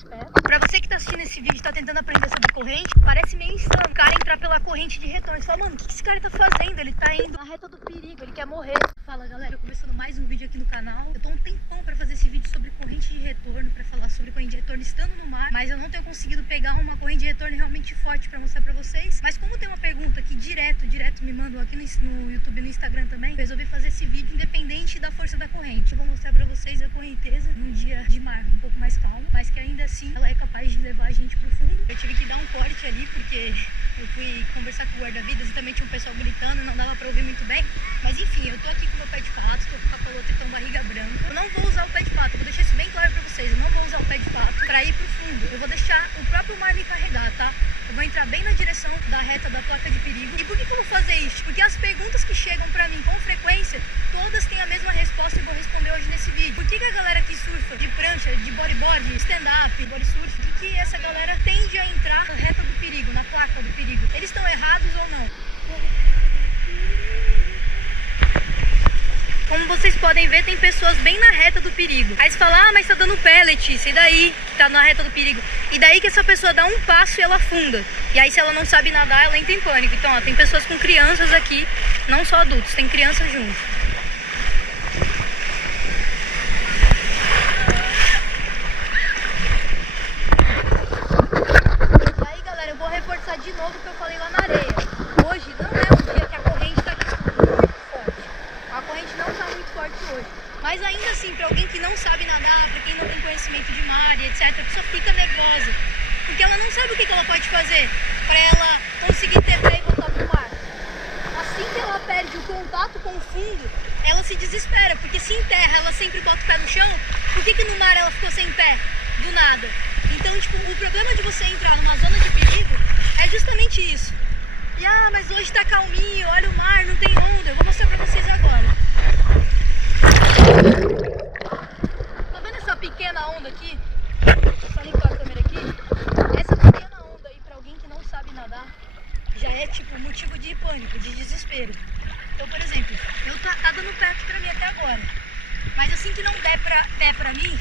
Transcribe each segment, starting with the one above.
esperto. Pra você que tá assistindo esse vídeo e tá tentando aprender sobre corrente, parece meio insano o cara entrar pela corrente de retorno. Você fala, mano, o que esse cara tá fazendo? Ele tá indo na reta do perigo, ele quer morrer. Fala galera, começando mais um vídeo aqui no canal. Eu tô um tempão pra fazer esse vídeo sobre corrente de retorno, pra falar sobre corrente de retorno estando no mar, mas eu não tenho conseguido pegar uma corrente de retorno realmente forte pra mostrar pra vocês. Mas como tem uma pergunta que direto me mandam aqui no YouTube e no Instagram também, eu resolvi fazer esse vídeo independente da força da corrente. Eu vou mostrar pra vocês a correnteza num dia de mar um pouco mais calmo, mas que ainda assim ela é capaz de levar a gente pro fundo. Eu tive que dar um corte ali porque eu fui conversar com o guarda-vidas e também tinha um pessoal gritando, não dava pra ouvir muito bem. Mas enfim, eu tô aqui com o meu pé de pato, tô com o capaloto e com barriga branca. Eu não vou usar o pé de pato, eu vou deixar isso bem claro pra vocês. Eu não vou usar o pé de pato pra ir pro fundo. Eu vou deixar o próprio mar me carregar, tá? Eu vou entrar bem na direção da reta da placa de perigo. E por que eu vou fazer isso? Porque as perguntas que chegam pra mim com frequência, todas têm a mesma resposta e eu vou responder hoje nesse vídeo. Por que a galera que surfa de prancha, de bodyboard, stand-up, body surf, por que essa galera tende a entrar na reta do perigo, na placa do perigo? Eles estão errados ou não? Como vocês podem ver, tem pessoas bem na reta do perigo. Aí você fala, ah, mas tá dando pé, Letícia, e daí que tá na reta do perigo? E daí que essa pessoa dá um passo e ela afunda. E aí se ela não sabe nadar, ela entra em pânico. Então, ó, tem pessoas com crianças aqui, não só adultos, tem crianças junto. E aí, galera, eu vou reforçar de novo o que eu falei lá na areia. Hoje não é um dia que a corrente tá muito forte. A corrente não tá muito forte hoje. Mas ainda assim, para alguém que não sabe nadar, para quem não tem conhecimento de mar e etc, a pessoa fica nervosa. Porque ela não sabe o que ela pode fazer para ela conseguir ter pé e voltar pro mar. Assim que ela perde o contato com o fundo, ela se desespera. Porque se em terra ela sempre bota o pé no chão, por que no mar ela ficou sem pé? Do nada. Então, tipo, o problema de você entrar numa zona de perigo é justamente isso. E, ah, mas hoje tá calminho, olha o mar, não tem onda. Eu vou mostrar pra vocês agora. Tá vendo essa pequena onda aqui? Só limpar a câmera aqui. Essa pequena onda aí, pra alguém que não sabe nadar, já é tipo motivo de pânico, de desespero. Então, por exemplo, tá dando pé aqui pra mim até agora. Mas assim que não der pé pra mim,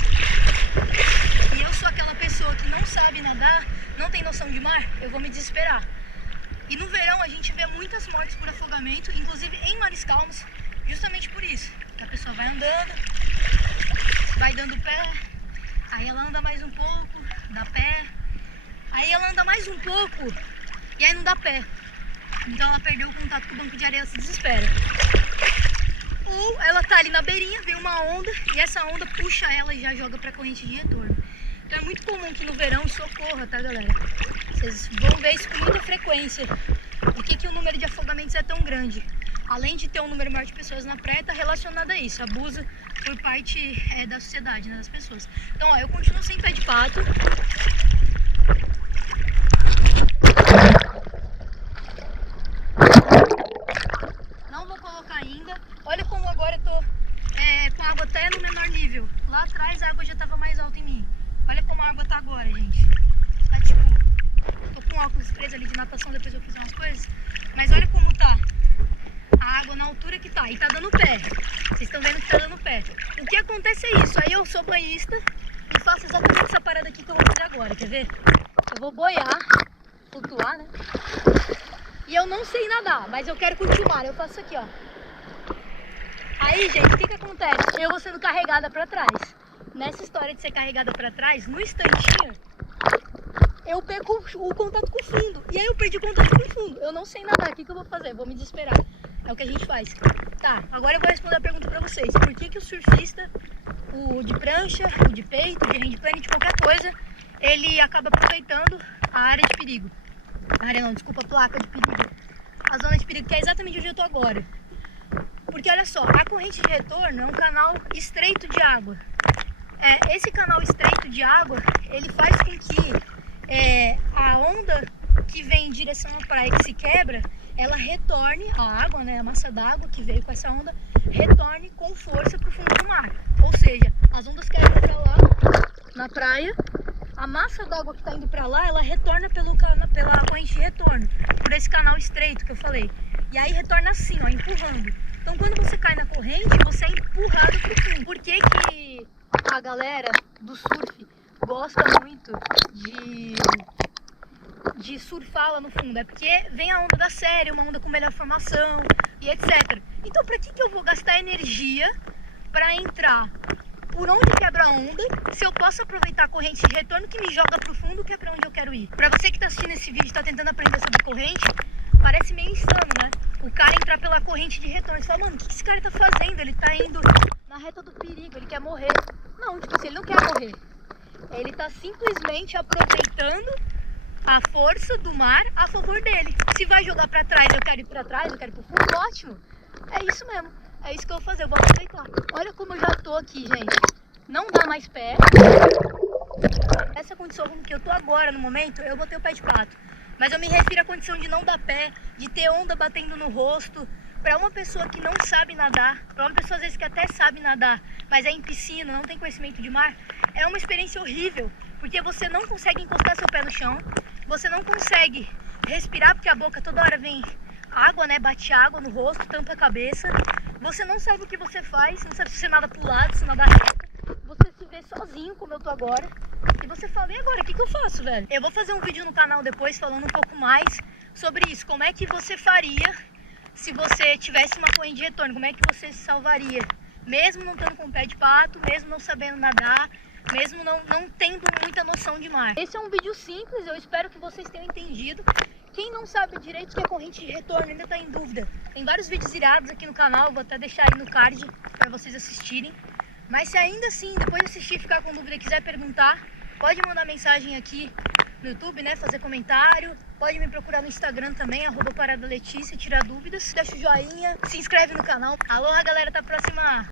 e eu sou aquela pessoa que não sabe nadar, não tem noção de mar, eu vou me desesperar. E no verão a gente vê muitas mortes por afogamento, inclusive em mares calmos, justamente por isso. Que a pessoa vai andando, vai dando pé, aí ela anda mais um pouco, dá pé, aí ela anda mais um pouco e aí não dá pé. Então ela perdeu o contato com o banco de areia, ela se desespera. Ou ela tá ali na beirinha, vem uma onda e essa onda puxa ela e já joga pra corrente de retorno. Então é muito comum que no verão isso ocorra, tá galera? Vocês vão ver isso com muita frequência. Por que o número de afogamentos é tão grande? Além de ter um número maior de pessoas na praia, está relacionado a isso, abuso por parte da sociedade, né, das pessoas. Então, ó, eu continuo sem pé de pato. Não vou colocar ainda. Olha como agora eu tô com a água até no menor nível. Lá atrás a água já estava mais alta em mim. Olha como a água tá agora, gente. Tá tipo... Tô com óculos 3 ali de natação, depois eu fiz umas coisas. Mas olha como tá a água na altura que tá. E tá dando pé. Vocês estão vendo que tá dando pé. O que acontece é isso. Aí eu sou banhista e faço exatamente essa parada aqui que eu vou fazer agora. Quer ver? Eu vou boiar, flutuar, né? E eu não sei nadar, mas eu quero curtir o mar. Eu faço isso aqui, ó. Aí, gente, o que acontece? Eu vou sendo carregada pra trás. Nessa história de ser carregada pra trás, no instantinho, eu perco o contato com o fundo. E aí eu perdi o contato com o fundo. Eu não sei nadar. O que eu vou fazer? Vou me desesperar. É o que a gente faz. Tá, agora eu vou responder a pergunta pra vocês. Por que o surfista, o de prancha, o de peito, o de handplane, de qualquer coisa, ele acaba aproveitando a área de perigo? A área não, desculpa, a placa de perigo. A zona de perigo, que é exatamente onde eu tô agora. Porque olha só, a corrente de retorno é um canal estreito de água. Esse canal estreito de água, ele faz com que a onda que vem em direção à praia, que se quebra, ela retorne, a água, né, a massa d'água que veio com essa onda, retorne com força para o fundo do mar. Ou seja, as ondas quebram para lá, na praia, a massa d'água que está indo para lá, ela retorna pela corrente de retorno, por esse canal estreito que eu falei. E aí retorna assim, ó, empurrando. Então quando você cai na corrente, você é empurrado para o fundo. Por que a galera do surf gosta muito de surfar lá no fundo, é porque vem a onda da série, uma onda com melhor formação e etc. Então pra que eu vou gastar energia pra entrar por onde quebra a onda, se eu posso aproveitar a corrente de retorno que me joga pro fundo, que é pra onde eu quero ir? Pra você que tá assistindo esse vídeo e tá tentando aprender sobre corrente, parece meio insano, né? O cara entrar pela corrente de retorno. Você fala, mano, o que esse cara tá fazendo? Ele tá indo na reta do perigo, ele quer morrer. Não, tipo assim, ele não quer morrer. Ele tá simplesmente aproveitando a força do mar a favor dele. Se vai jogar pra trás, eu quero ir pra trás, eu quero ir pro fundo, ótimo. É isso mesmo. É isso que eu vou fazer, eu vou aproveitar. Olha como eu já tô aqui, gente. Não dá mais pé. Essa condição que eu tô agora, no momento, eu botei o pé de pato. Mas eu me refiro à condição de não dar pé, de ter onda batendo no rosto. Pra uma pessoa que não sabe nadar, pra uma pessoa às vezes que até sabe nadar, mas é em piscina, não tem conhecimento de mar, é uma experiência horrível. Porque você não consegue encostar seu pé no chão, você não consegue respirar porque a boca toda hora vem água, né? Bate água no rosto, tampa a cabeça. Você não sabe o que você faz, não sabe se você nada pro lado, se nada reto. Você se vê sozinho, como eu tô agora. E você fala, e agora, o que eu faço, velho? Eu vou fazer um vídeo no canal depois falando um pouco mais sobre isso. Como é que você faria se você tivesse uma corrente de retorno? Como é que você se salvaria? Mesmo não estando com o pé de pato, mesmo não sabendo nadar, mesmo não tendo muita noção de mar. Esse é um vídeo simples, eu espero que vocês tenham entendido. Quem não sabe direito o que é corrente de retorno ainda está em dúvida. Tem vários vídeos irados aqui no canal, vou até deixar aí no card para vocês assistirem. Mas se ainda assim, depois de assistir, ficar com dúvida e quiser perguntar, pode mandar mensagem aqui no YouTube, né? Fazer comentário. Pode me procurar no Instagram também, @paradaletícia, tirar dúvidas. Deixa o joinha, se inscreve no canal. Alô, galera, até a próxima!